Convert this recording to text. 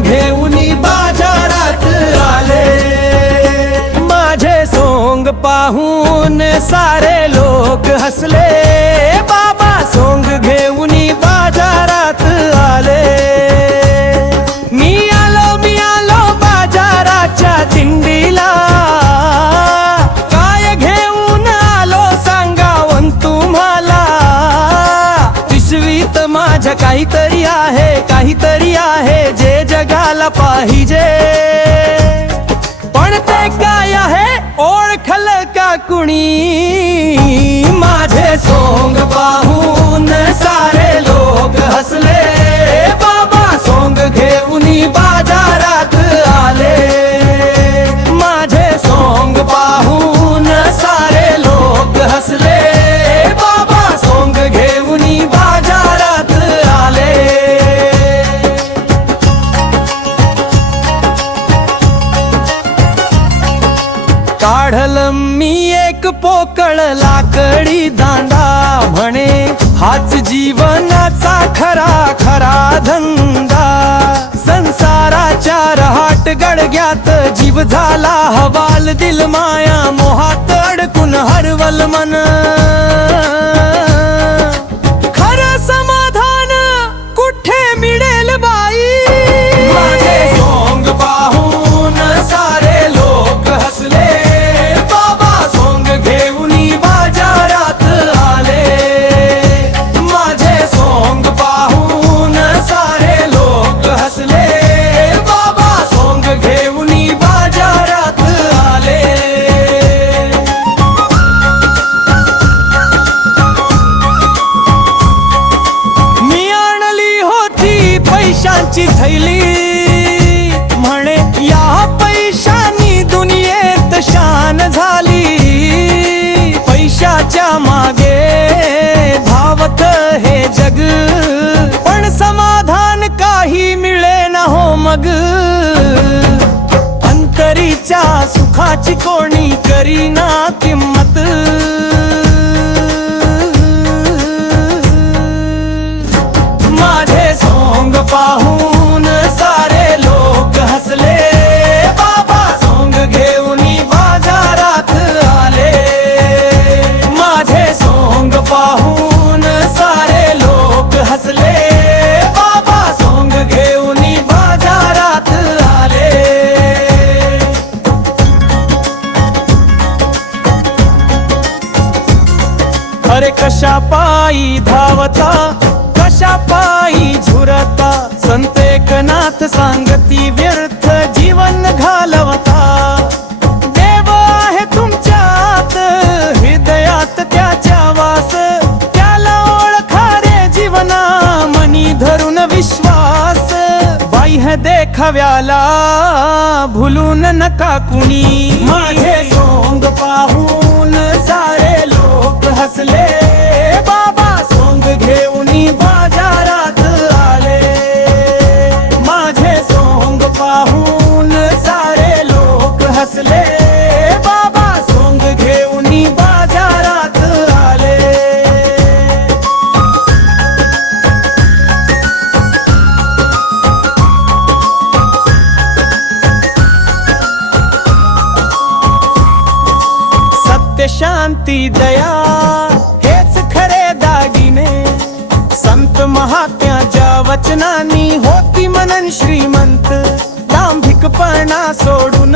घेऊन बाजारात आले. माझे सोंग पाहून सारे लोक हसले. काहीतरी आहे काहीतरी आहे, जे जगाला पाहिजे. पण ते काय आहे? ओळखल का कुणी? माझे सोंग पाहून सारे लोक हसले. काढल मी एक पोकळ लाकडी दांडा म्हणे हाच जीवनाचा खरा खरा धंदा. संसाराच्या रहाट गडग्यात जीव झाला हवाल दिलमा पैशाची थैली. म्हणे या पैशानी दुनियेत शान झाली. पैशाच्या मागे धावत हे जग. पण समाधान काही मिळे ना हो मग. अंतरीच्या सुखाची कोणी करीना पाहून सारे लोक हसले. बाबा सोंग घेऊन बाजारात आले. माझे सोंग पाहून सारे लोक हसले. बाबा सोंग घेऊन बाजारात आले. अरे कशा पायी धावता? कशा पायी झुरता. संत एकनाथ सांगती व्यर्थ जीवन घालवता. देव आहे तुमच्यात हृदयात त्याच्या वास. त्याला ओळखा रे जीवना मनी धरून विश्वास. बाह्य देखाव्याला भुलून नका कुणी. माझे सोंग पाहून सारे लोक हसले. शांती दया हेच खरे दागिने. संत महात्म्याच्या वचनांनी होती मनन श्रीमंत दांभिकपणा सोडून